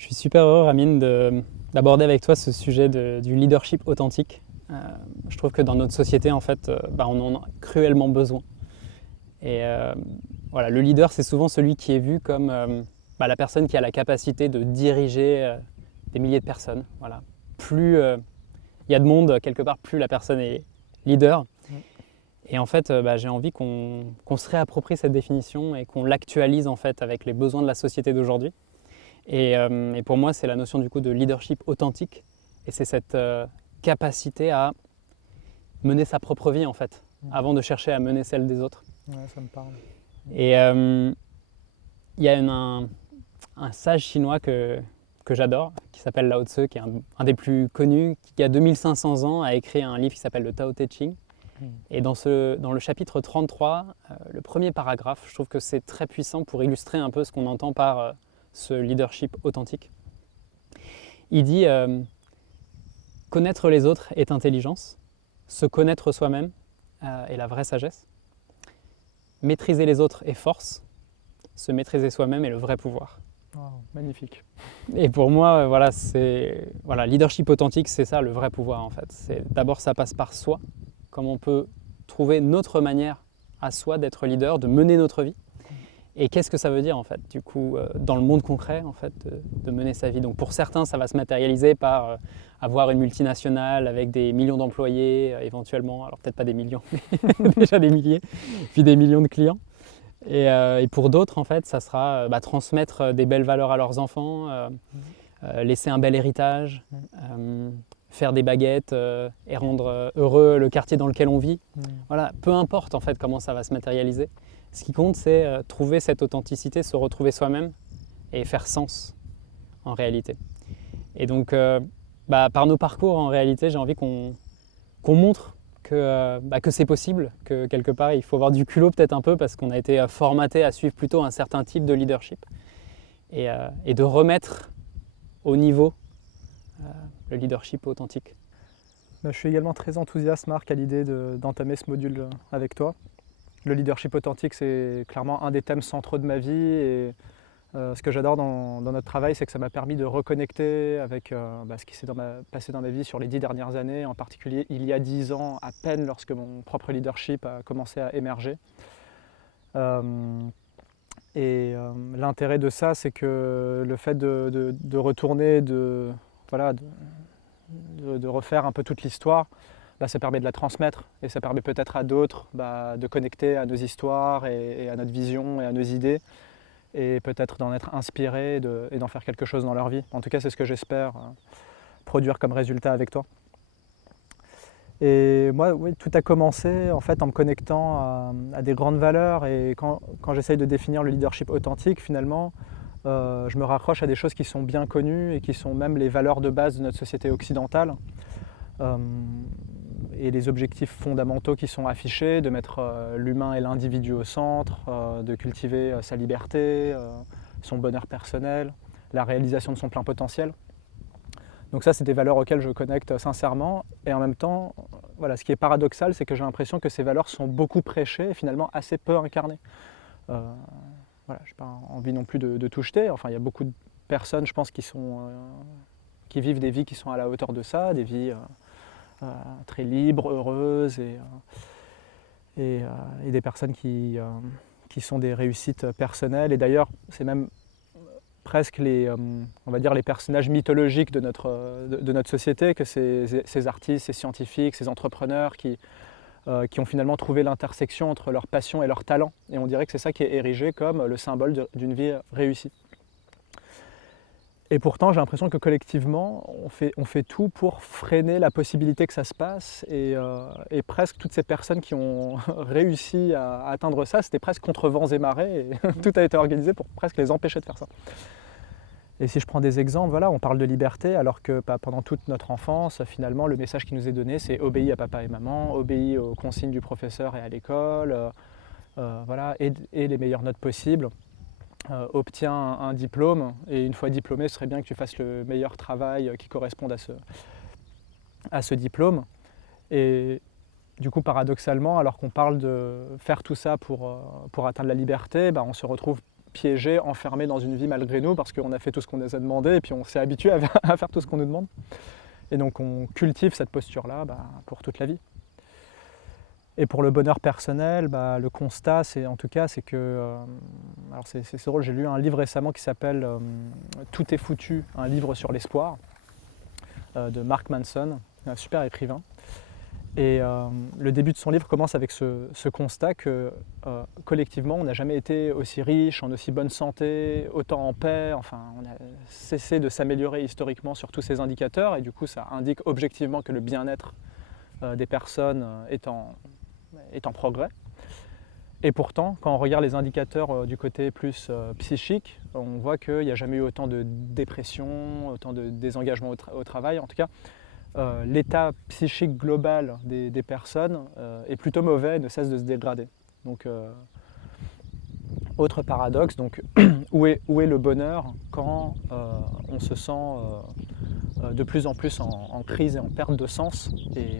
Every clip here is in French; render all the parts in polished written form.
Je suis super heureux, Ramine, d'aborder avec toi ce sujet du leadership authentique. Je trouve que dans notre société, en fait, on en a cruellement besoin. Et voilà, le leader, c'est souvent celui qui est vu comme la personne qui a la capacité de diriger des milliers de personnes. Voilà. Plus il y a de monde, quelque part, plus la personne est leader. Et en fait, j'ai envie qu'on se réapproprie cette définition et qu'on l'actualise en fait avec les besoins de la société d'aujourd'hui. Et pour moi, c'est la notion du coup de leadership authentique. Et c'est cette capacité à mener sa propre vie en fait, avant de chercher à mener celle des autres. Ouais, ça me parle. Et il y a un sage chinois que j'adore, qui s'appelle Lao Tzu, qui est un des plus connus, qui a 2500 ans a écrit un livre qui s'appelle le Tao Te Ching. Et dans le chapitre 33, le premier paragraphe, je trouve que c'est très puissant pour illustrer un peu ce qu'on entend par ce leadership authentique. Il dit connaître les autres est intelligence, se connaître soi-même est la vraie sagesse, maîtriser les autres est force, se maîtriser soi-même est le vrai pouvoir. Oh, magnifique. Et pour moi, leadership authentique, c'est ça le vrai pouvoir en fait. D'abord, ça passe par soi, comment on peut trouver notre manière à soi d'être leader, de mener notre vie. Et qu'est-ce que ça veut dire en fait, du coup, dans le monde concret en fait, de mener sa vie. Donc pour certains, ça va se matérialiser par avoir une multinationale avec des millions d'employés, éventuellement, alors peut-être pas des millions, mais déjà des milliers, puis des millions de clients. Et pour d'autres, en fait, ça sera transmettre des belles valeurs à leurs enfants, laisser un bel héritage, faire des baguettes et rendre heureux le quartier dans lequel on vit. Voilà, peu importe en fait comment ça va se matérialiser. Ce qui compte, c'est trouver cette authenticité, se retrouver soi-même et faire sens en réalité. Et donc, par nos parcours, en réalité, j'ai envie qu'on montre que c'est possible, que quelque part, il faut avoir du culot peut-être un peu parce qu'on a été formaté à suivre plutôt un certain type de leadership et de remettre au niveau le leadership authentique. Je suis également très enthousiaste, Marc, à l'idée d'entamer ce module avec toi. Le leadership authentique, c'est clairement un des thèmes centraux de ma vie et ce que j'adore dans notre travail, c'est que ça m'a permis de reconnecter avec ce qui s'est passé dans ma vie sur les 10 dernières années, en particulier il y a 10 ans, à peine lorsque mon propre leadership a commencé à émerger. L'intérêt de ça, c'est que le fait de retourner, de refaire un peu toute l'histoire, ça permet de la transmettre et ça permet peut-être à d'autres de connecter à nos histoires et à notre vision et à nos idées et peut-être d'en être inspiré et d'en faire quelque chose dans leur vie. En tout cas, c'est ce que j'espère produire comme résultat avec toi. Et moi, oui, tout a commencé en fait en me connectant à des grandes valeurs et quand j'essaye de définir le leadership authentique, finalement, je me raccroche à des choses qui sont bien connues et qui sont même les valeurs de base de notre société occidentale. Et les objectifs fondamentaux qui sont affichés, de mettre l'humain et l'individu au centre, de cultiver sa liberté, son bonheur personnel, la réalisation de son plein potentiel. Donc ça, c'est des valeurs auxquelles je connecte sincèrement. Et en même temps, ce qui est paradoxal, c'est que j'ai l'impression que ces valeurs sont beaucoup prêchées et finalement assez peu incarnées. Je n'ai pas envie non plus de tout jeter. Enfin, il y a beaucoup de personnes, je pense, qui vivent des vies qui sont à la hauteur de ça, des vies très libres, heureuses et des personnes qui sont des réussites personnelles. Et d'ailleurs, c'est même presque les personnages mythologiques de notre société, que ces artistes, ces scientifiques, ces entrepreneurs qui ont finalement trouvé l'intersection entre leur passion et leur talent. Et on dirait que c'est ça qui est érigé comme le symbole d'une vie réussie. Et pourtant, j'ai l'impression que collectivement, on fait tout pour freiner la possibilité que ça se passe. Et presque toutes ces personnes qui ont réussi à atteindre ça, c'était presque contre vents et marées. Et tout a été organisé pour presque les empêcher de faire ça. Et si je prends des exemples, on parle de liberté, alors que pendant toute notre enfance, finalement, le message qui nous est donné, c'est obéis à papa et maman, obéis aux consignes du professeur et à l'école, et les meilleures notes possibles. Obtiens un diplôme et une fois diplômé, ce serait bien que tu fasses le meilleur travail qui corresponde à ce diplôme. Et du coup, paradoxalement, alors qu'on parle de faire tout ça pour atteindre la liberté, on se retrouve piégés, enfermés dans une vie malgré nous parce qu'on a fait tout ce qu'on nous a demandé et puis on s'est habitué à faire tout ce qu'on nous demande. Et donc on cultive cette posture-là pour toute la vie. Et pour le bonheur personnel, le constat, c'est que, alors c'est drôle, j'ai lu un livre récemment qui s'appelle Tout est foutu, un livre sur l'espoir, de Mark Manson, un super écrivain. Et le début de son livre commence avec ce constat que collectivement, on n'a jamais été aussi riche, en aussi bonne santé, autant en paix. Enfin, on a cessé de s'améliorer historiquement sur tous ces indicateurs, et du coup, ça indique objectivement que le bien-être des personnes est en progrès. Et pourtant, quand on regarde les indicateurs du côté plus psychique, on voit qu'il n'y a jamais eu autant de dépression, autant de désengagement au travail. En tout cas, l'état psychique global des personnes est plutôt mauvais et ne cesse de se dégrader. Donc, autre paradoxe, donc, où est le bonheur quand on se sent de plus en plus en crise et en perte de sens, et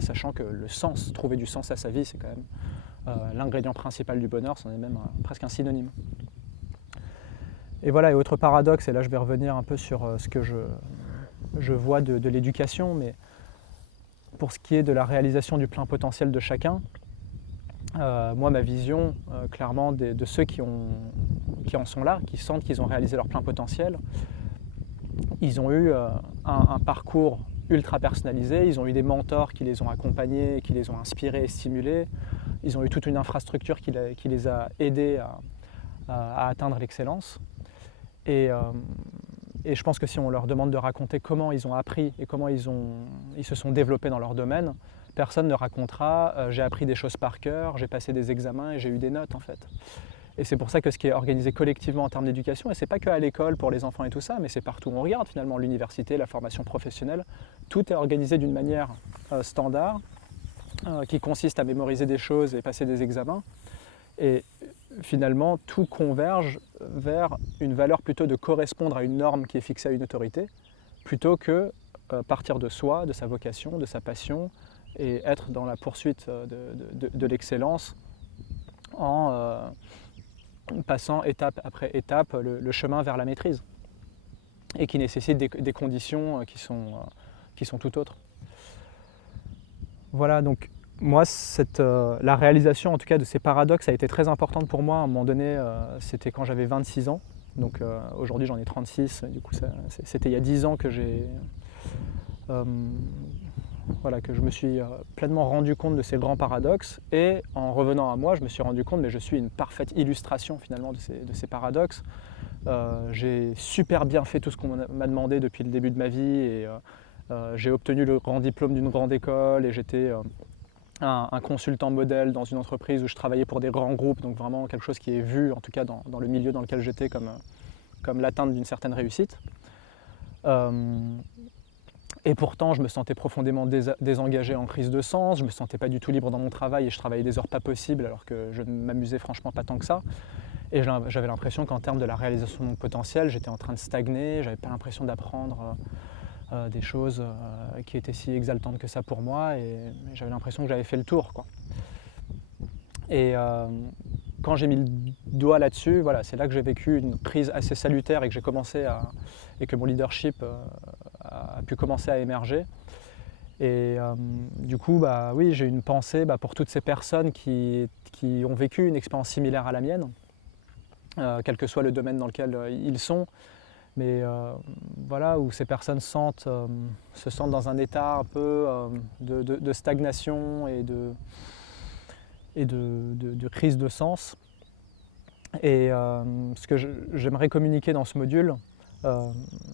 sachant que le sens, trouver du sens à sa vie, c'est quand même l'ingrédient principal du bonheur, c'en est même presque un synonyme. Et voilà, et autre paradoxe, et là je vais revenir un peu sur ce que je vois de l'éducation, mais pour ce qui est de la réalisation du plein potentiel de chacun, moi ma vision clairement de ceux qui en sont là, qui sentent qu'ils ont réalisé leur plein potentiel, ils ont eu un parcours ultra personnalisé, ils ont eu des mentors qui les ont accompagnés, qui les ont inspirés et stimulés, ils ont eu toute une infrastructure qui les a aidés à atteindre l'excellence. Et je pense que si on leur demande de raconter comment ils ont appris et comment ils se sont développés dans leur domaine, personne ne racontera j'ai appris des choses par cœur, j'ai passé des examens et j'ai eu des notes en fait. Et c'est pour ça que ce qui est organisé collectivement en termes d'éducation, et c'est pas qu'à l'école pour les enfants et tout ça, mais c'est partout où on regarde finalement, l'université, la formation professionnelle, tout est organisé d'une manière standard, qui consiste à mémoriser des choses et passer des examens. Et finalement, tout converge vers une valeur plutôt de correspondre à une norme qui est fixée à une autorité, plutôt que partir de soi, de sa vocation, de sa passion, et être dans la poursuite de l'excellence en passant étape après étape le chemin vers la maîtrise, et qui nécessite des conditions qui sont tout autres. Voilà, donc moi, la réalisation en tout cas de ces paradoxes a été très importante pour moi. À un moment donné, c'était quand j'avais 26 ans, donc aujourd'hui j'en ai 36, du coup c'était il y a 10 ans que que je me suis pleinement rendu compte de ces grands paradoxes, et en revenant à moi, je me suis rendu compte que je suis une parfaite illustration finalement de ces paradoxes. J'ai super bien fait tout ce qu'on m'a demandé depuis le début de ma vie, et j'ai obtenu le grand diplôme d'une grande école, et j'étais un consultant modèle dans une entreprise où je travaillais pour des grands groupes, donc vraiment quelque chose qui est vu, en tout cas dans le milieu dans lequel j'étais, comme l'atteinte d'une certaine réussite. Et pourtant, je me sentais profondément désengagé, en crise de sens, je ne me sentais pas du tout libre dans mon travail, et je travaillais des heures pas possibles alors que je ne m'amusais franchement pas tant que ça. Et j'avais l'impression qu'en termes de la réalisation de mon potentiel, j'étais en train de stagner, j'avais pas l'impression d'apprendre des choses qui étaient si exaltantes que ça pour moi, et j'avais l'impression que j'avais fait le tour, quoi. Et quand j'ai mis le doigt là-dessus, voilà, c'est là que j'ai vécu une crise assez salutaire, et que j'ai commencé et que mon leadership a pu commencer à émerger. Et du coup, oui, j'ai une pensée pour toutes ces personnes qui ont vécu une expérience similaire à la mienne, quel que soit le domaine dans lequel ils sont, mais voilà, où ces personnes se sentent dans un état un peu de stagnation et de crise de sens. Et ce que j'aimerais communiquer dans ce module,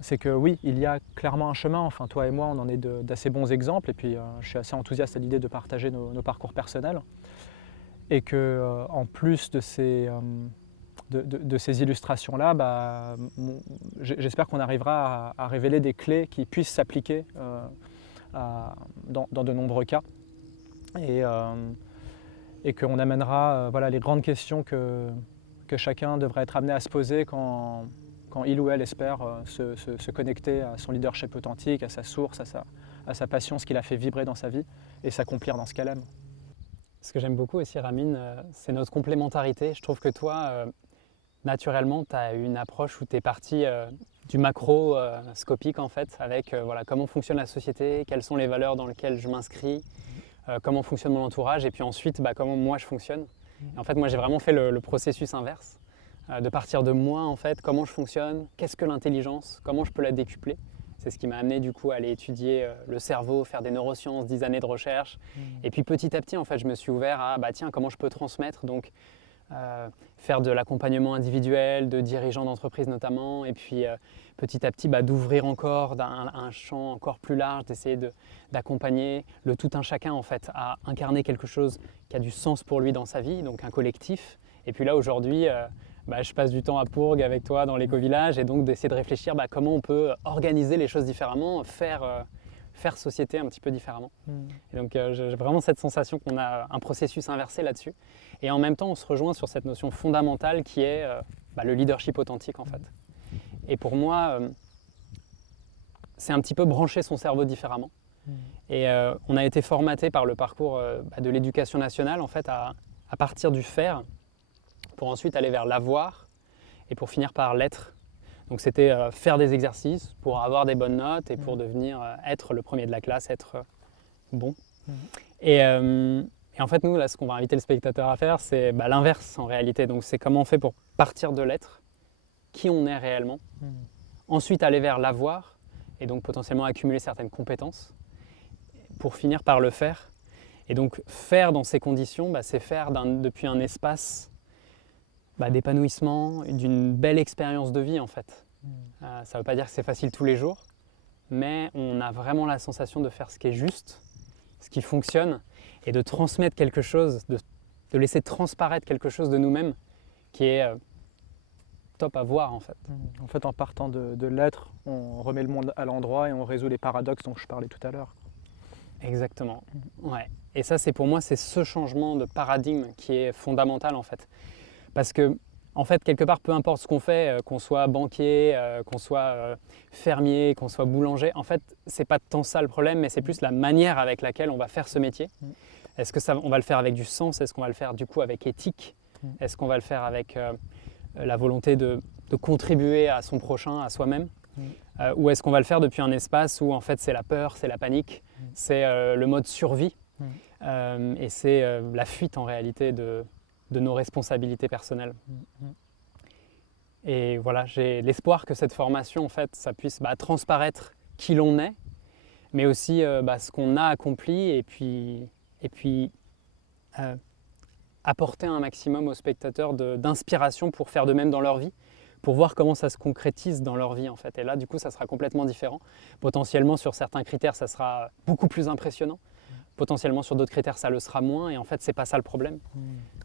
c'est que oui, il y a clairement un chemin. Enfin, toi et moi, on en est d'assez bons exemples, et puis je suis assez enthousiaste à l'idée de partager nos parcours personnels, et que en plus de ces illustrations-là, j'espère qu'on arrivera à révéler des clés qui puissent s'appliquer dans de nombreux cas, et qu'on amènera les grandes questions que chacun devrait être amené à se poser quand il ou elle espère se connecter à son leadership authentique, à sa source, à sa passion, ce qui l'a fait vibrer dans sa vie, et s'accomplir dans ce qu'elle aime. Ce que j'aime beaucoup aussi, Ramin, c'est notre complémentarité. Je trouve que toi, naturellement, tu as une approche où tu es parti du macroscopique en fait, avec voilà, comment fonctionne la société, quelles sont les valeurs dans lesquelles je m'inscris, comment fonctionne mon entourage, et puis ensuite, comment moi je fonctionne. Et en fait, moi j'ai vraiment fait le processus inverse, de partir de moi en fait, comment je fonctionne, qu'est-ce que l'intelligence, comment je peux la décupler. C'est ce qui m'a amené du coup à aller étudier le cerveau, faire des neurosciences, 10 années de recherche. Et puis petit à petit, en fait, je me suis ouvert à tiens, comment je peux transmettre, donc faire de l'accompagnement individuel, de dirigeants d'entreprise notamment, et puis petit à petit d'ouvrir encore un champ encore plus large, d'essayer d'accompagner le tout un chacun en fait à incarner quelque chose qui a du sens pour lui dans sa vie, donc un collectif. Et puis là aujourd'hui, je passe du temps à Pourgue avec toi dans l'éco-village et donc d'essayer de réfléchir comment on peut organiser les choses différemment, faire société un petit peu différemment. Et donc j'ai vraiment cette sensation qu'on a un processus inversé là-dessus. Et en même temps, on se rejoint sur cette notion fondamentale qui est le leadership authentique en fait. Et pour moi, c'est un petit peu brancher son cerveau différemment. Et on a été formaté par le parcours de l'éducation nationale en fait à partir du faire pour ensuite aller vers l'avoir et pour finir par l'être. Donc c'était faire des exercices pour avoir des bonnes notes et pour devenir être le premier de la classe, être bon. Et en fait, nous, là, ce qu'on va inviter le spectateur à faire, c'est l'inverse en réalité. Donc c'est comment on fait pour partir de l'être, qui on est réellement, ensuite aller vers l'avoir et donc potentiellement accumuler certaines compétences pour finir par le faire. Et donc faire dans ces conditions, c'est faire depuis un espace d'épanouissement, d'une belle expérience de vie en fait. Ça ne veut pas dire que c'est facile tous les jours, mais on a vraiment la sensation de faire ce qui est juste, ce qui fonctionne, et de transmettre quelque chose, de laisser transparaître quelque chose de nous-mêmes qui est top à voir en fait. En fait, en partant de l'être, on remet le monde à l'endroit et on résout les paradoxes dont je parlais tout à l'heure. Exactement, ouais. Et ça, c'est pour moi, c'est ce changement de paradigme qui est fondamental en fait. Parce que, en fait, quelque part, peu importe ce qu'on fait, qu'on soit banquier, qu'on soit fermier, qu'on soit boulanger, en fait, c'est pas tant ça le problème, mais c'est plus la manière avec laquelle on va faire ce métier. Est-ce que on va le faire avec du sens? Est-ce qu'on va le faire du coup avec éthique? Est-ce qu'on va le faire avec la volonté de contribuer à son prochain, à soi-même? Ou est-ce qu'on va le faire depuis un espace où en fait c'est la peur, c'est la panique, c'est le mode survie et c'est la fuite en réalité de nos responsabilités personnelles. Et voilà, j'ai l'espoir que cette formation, en fait, ça puisse transparaître qui l'on est, mais aussi ce qu'on a accompli et puis apporter un maximum aux spectateurs d'inspiration pour faire de même dans leur vie, pour voir comment ça se concrétise dans leur vie en fait. Et là, du coup, ça sera complètement différent. Potentiellement, sur certains critères, ça sera beaucoup plus impressionnant. Potentiellement, sur d'autres critères, ça le sera moins. Et en fait, c'est pas ça le problème.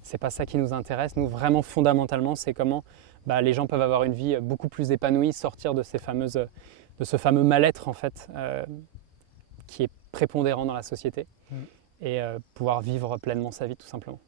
C'est pas ça qui nous intéresse. Nous, vraiment, fondamentalement, c'est comment les gens peuvent avoir une vie beaucoup plus épanouie, sortir de ce fameux mal-être en fait, qui est prépondérant dans la société, et pouvoir vivre pleinement sa vie, tout simplement.